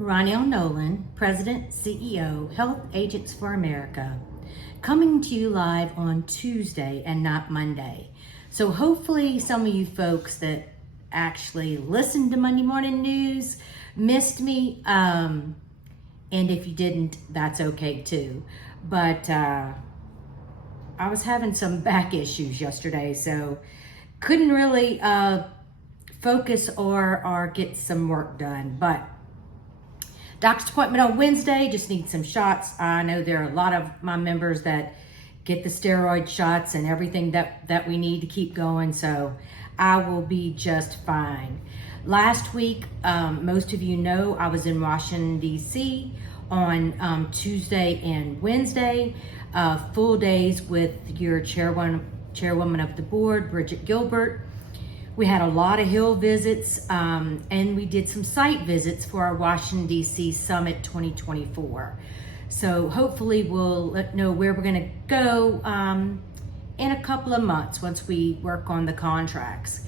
Ronnie Nolan, President, CEO, Health Agents for America, coming to you live on Tuesday and not Monday. So hopefully some of you folks that actually listened to Monday Morning News missed me. And if you didn't, that's okay too. But I was having some back issues yesterday, so couldn't really focus or get some work done. But doctor's appointment on Wednesday, just need some shots. I know there are a lot of my members that get the steroid shots and everything that we need to keep going, so I will be just fine. Last week, most of you know, I was in Washington, D.C. on Tuesday and Wednesday, full days with your chairwoman of the board, Bridget Gilbert. We had a lot of Hill visits, and we did some site visits for our Washington, D.C. Summit 2024. So hopefully we'll know where we're going to go in a couple of months once we work on the contracts.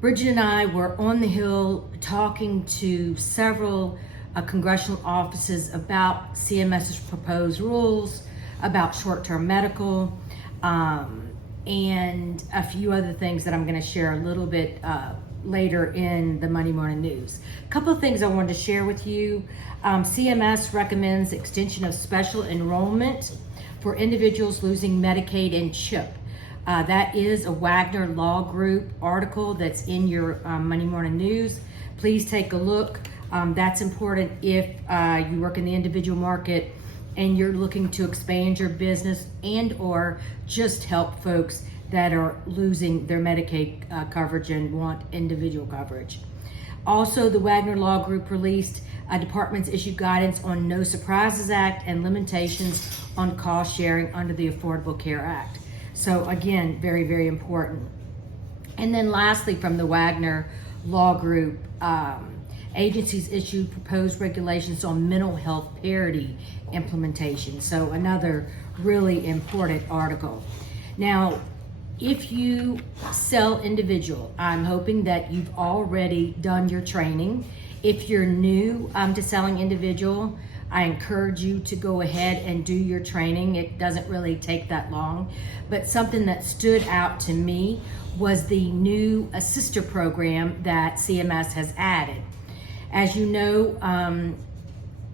Bridget and I were on the Hill talking to several congressional offices about CMS's proposed rules, about short-term medical, and a few other things that I'm going to share a little bit later in the Monday Morning News. A couple of things I wanted to share with you. CMS recommends extension of special enrollment for individuals losing Medicaid and CHIP. That is a Wagner Law Group article that's in your Monday Morning News. Please take a look. That's important if you work in the individual market and you're looking to expand your business and or just help folks that are losing their Medicaid coverage and want individual coverage. Also, the Wagner Law Group released departments issued guidance on No Surprises Act and limitations on cost sharing under the Affordable Care Act. So again, very, very important. And then lastly, from the Wagner Law Group, agencies issued proposed regulations on mental health parity implementation. So another really important article. Now, if you sell individual, I'm hoping that you've already done your training. If you're new to selling individual, I encourage you to go ahead and do your training. It doesn't really take that long. But something that stood out to me was the new assister program that CMS has added. As you know,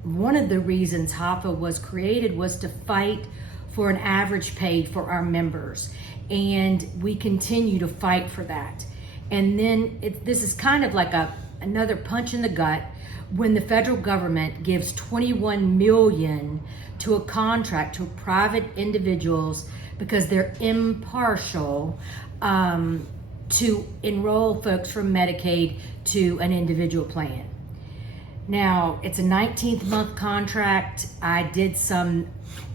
one of the reasons HAFA was created was to fight for an average pay for our members. And we continue to fight for that. And then this is kind of like another punch in the gut when the federal government gives $21 million to a contract to private individuals because they're impartial to enroll folks from Medicaid to an individual plan. Now, it's a 19th month contract. I did some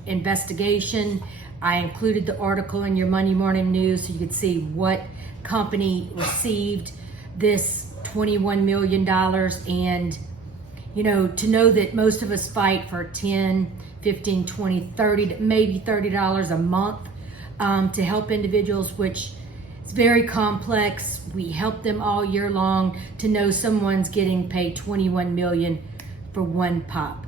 investigation. I included the article in your Monday Morning News so you could see what company received this $21 million. And, you know, to know that most of us fight for $10, $15, $20, $30, maybe $30 a month to help individuals, which is very complex. We help them all year long. To know someone's getting paid $21 million for one pop.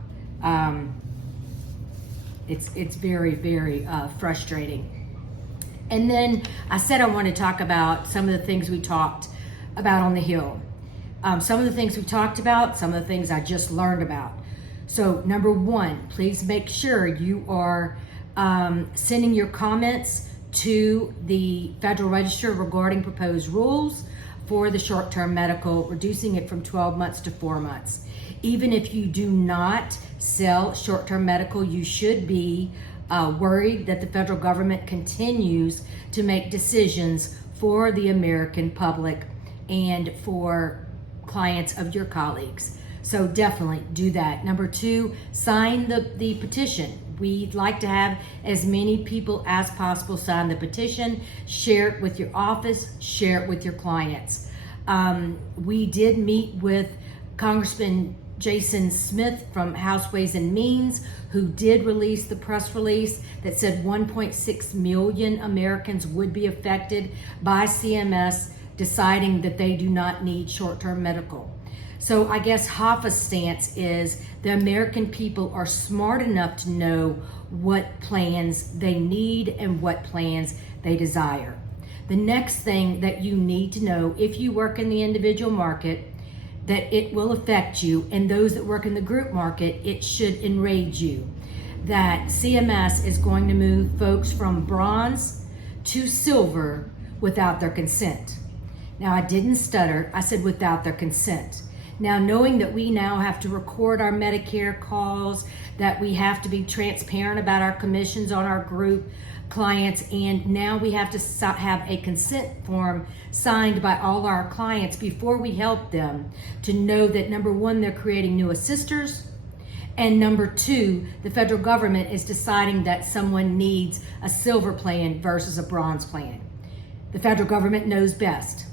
It's very, very frustrating. And then I said I want to talk about some of the things we talked about on the Hill. Some of the things we talked about, some of the things I just learned about. So number one, please make sure you are sending your comments to the Federal Register regarding proposed rules for the short-term medical, reducing it from 12 months to 4 months. Even if you do not sell short-term medical, you should be worried that the federal government continues to make decisions for the American public and for clients of your colleagues. So definitely do that. Number two, sign the petition. We'd like to have as many people as possible sign the petition. Share it with your office, share it with your clients. We did meet with Congressman Jason Smith from House Ways and Means, who did release the press release that said 1.6 million Americans would be affected by CMS deciding that they do not need short-term medical. So I guess HAFA's stance is the American people are smart enough to know what plans they need and what plans they desire. The next thing that you need to know, if you work in the individual market, that it will affect you, and those that work in the group market, it should enrage you, that CMS is going to move folks from bronze to silver without their consent. Now, I didn't stutter, I said without their consent. Now, knowing that we now have to record our Medicare calls, that we have to be transparent about our commissions on our group clients, and now we have to have a consent form signed by all our clients before we help them, to know that number one, they're creating new assisters, and number two, the federal government is deciding that someone needs a silver plan versus a bronze plan. The federal government knows best.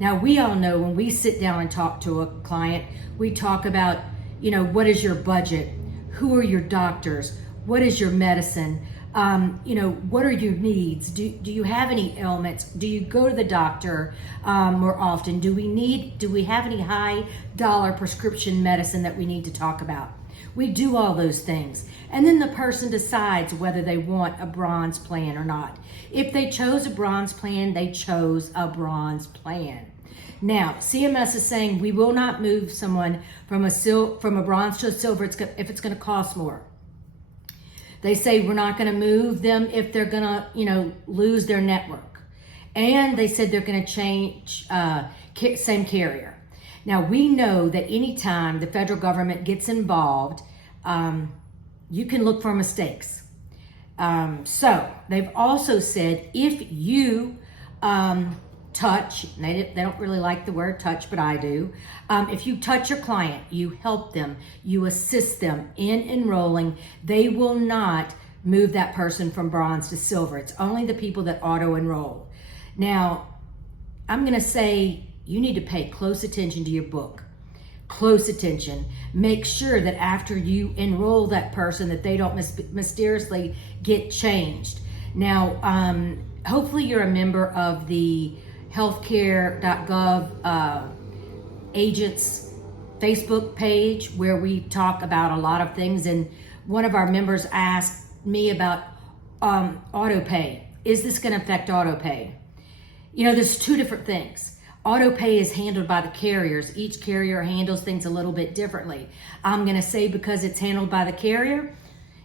Now, we all know when we sit down and talk to a client, we talk about, what is your budget? Who are your doctors? What is your medicine? What are your needs? Do you have any ailments? Do you go to the doctor more often? Do we have any high dollar prescription medicine that we need to talk about? We do all those things. And then the person decides whether they want a bronze plan or not. If they chose a bronze plan, they chose a bronze plan. Now, CMS is saying we will not move someone from a bronze to a silver if it's going to cost more. They say we're not going to move them if they're going to, lose their network. And they said they're going to change same carrier. Now, we know that anytime the federal government gets involved, you can look for mistakes. So they've also said if you touch, they don't really like the word touch, but I do. If you touch your client, you help them, you assist them in enrolling, they will not move that person from bronze to silver. It's only the people that auto enroll. Now, I'm going to say you need to pay close attention to your book. Close attention. Make sure that after you enroll that person that they don't mysteriously get changed. Now, hopefully you're a member of the healthcare.gov agents Facebook page where we talk about a lot of things. And one of our members asked me about auto pay. Is this going to affect auto pay? There's two different things. Auto pay is handled by the carriers. Each carrier handles things a little bit differently. I'm going to say because it's handled by the carrier,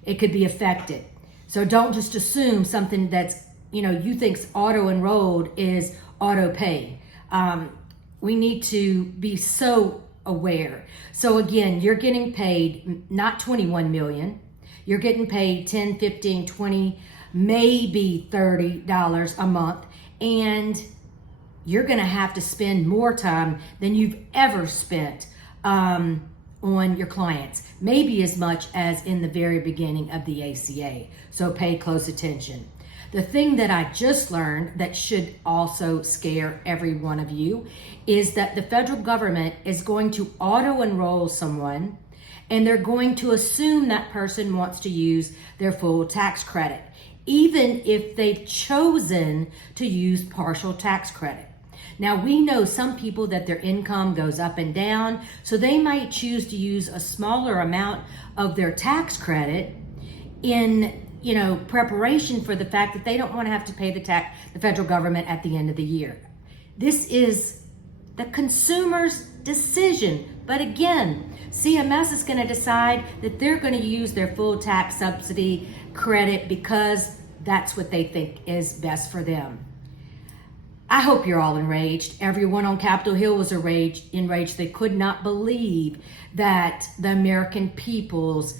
it could be affected. So don't just assume something that's, you think's auto enrolled is auto pay. We need to be so aware. So again, you're getting paid not 21 million. You're getting paid 10, 15, 20, maybe $30 a month. And you're going to have to spend more time than you've ever spent on your clients, maybe as much as in the very beginning of the ACA. So pay close attention. The thing that I just learned that should also scare every one of you is that the federal government is going to auto enroll someone, and they're going to assume that person wants to use their full tax credit, even if they've chosen to use partial tax credit. Now, we know some people that their income goes up and down, so they might choose to use a smaller amount of their tax credit in, preparation for the fact that they don't want to have to pay the federal government at the end of the year. This is the consumer's decision. But again, CMS is going to decide that they're going to use their full tax subsidy credit because that's what they think is best for them. I hope you're all enraged. Everyone on Capitol Hill was enraged. They could not believe that the American people's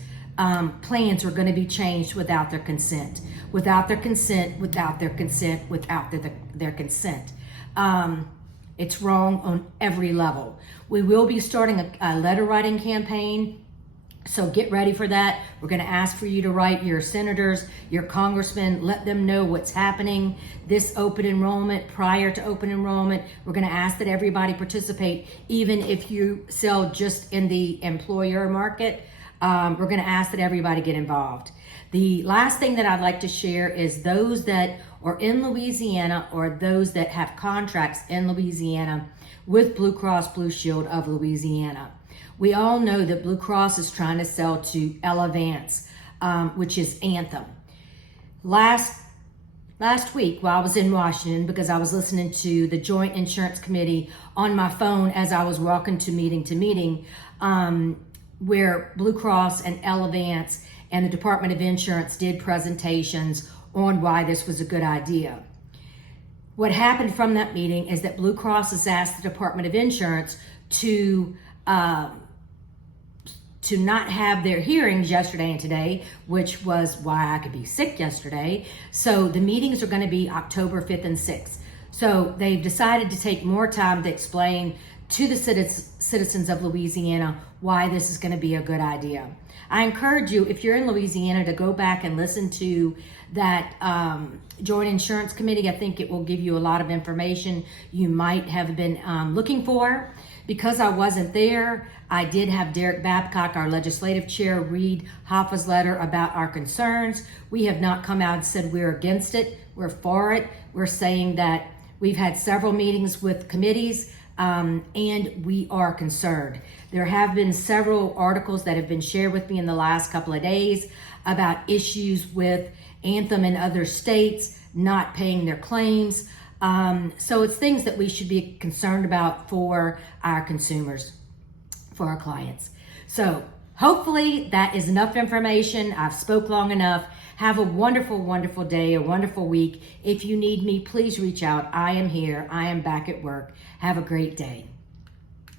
plans were going to be changed without their consent. Without their consent, without their consent, without their consent. It's wrong on every level. We will be starting a letter writing campaign. So get ready for that. We're going to ask for you to write your senators, your congressmen, let them know what's happening this open enrollment, prior to open enrollment. We're going to ask that everybody participate, even if you sell just in the employer market. We're going to ask that everybody get involved. The last thing that I'd like to share is those that or in Louisiana, or those that have contracts in Louisiana with Blue Cross Blue Shield of Louisiana. We all know that Blue Cross is trying to sell to Elevance, which is Anthem. Last week while I was in Washington, because I was listening to the Joint Insurance Committee on my phone as I was walking to meeting, where Blue Cross and Elevance and the Department of Insurance did presentations on why this was a good idea. What happened from that meeting is that Blue Cross has asked the Department of Insurance to not have their hearings yesterday and today, which was why I could be sick yesterday. So the meetings are going to be October 5th and 6th. So they've decided to take more time to explain to the citizens of Louisiana why this is going to be a good idea. I encourage you, if you're in Louisiana, to go back and listen to that Joint Insurance Committee. I think it will give you a lot of information you might have been looking for. Because I wasn't there, I did have Derek Babcock, our legislative chair, read HAFA's letter about our concerns. We have not come out and said we're against it, we're for it. We're saying that we've had several meetings with committees, and we are concerned. There have been several articles that have been shared with me in the last couple of days about issues with Anthem and other states not paying their claims. So it's things that we should be concerned about for our consumers, for our clients. So hopefully that is enough information. I've spoke long enough. Have a wonderful, wonderful day, a wonderful week. If you need me, please reach out. I am here. I am back at work. Have a great day.